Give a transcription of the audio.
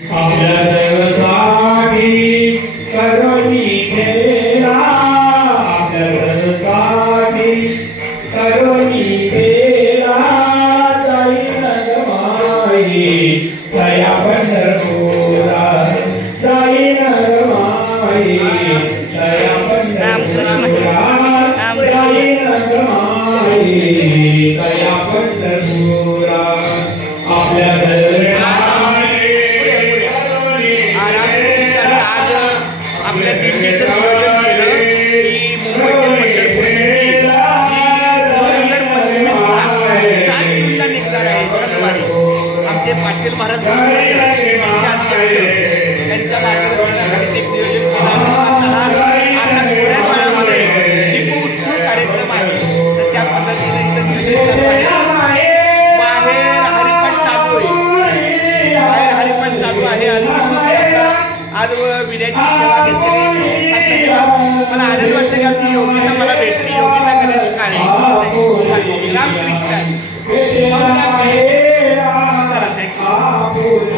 आपल्या सर्वसाठी करोनी केला, आपल्या सर्वसाठी करोनी केला, जाईन माई दया पंढरपुरा, जाईन माई दया पंढरपुरा, जाईन माई दया पंढरपुरा. आपल्या आपल्या दिंडीचं नियोजन केलं की मुंबईतील पंढरपूर 7 जूनला निघणार आहे शनिवारी. आमचे पाटील महाराज त्यांच्या मार्गदर्शनाखाली एक नियोजन केलं. टिपू उत्सव कार्यक्रम आहे, तर त्या पद्धतीने इथं नियोजन चालू आहे. बाहेर हरिपाठ चालू आहे, बाहेर हरिपाठ चालू आहे. आज विड्याची सेवा घेतली. मला आनंद वाटतं की आपली योगिता मला भेटली.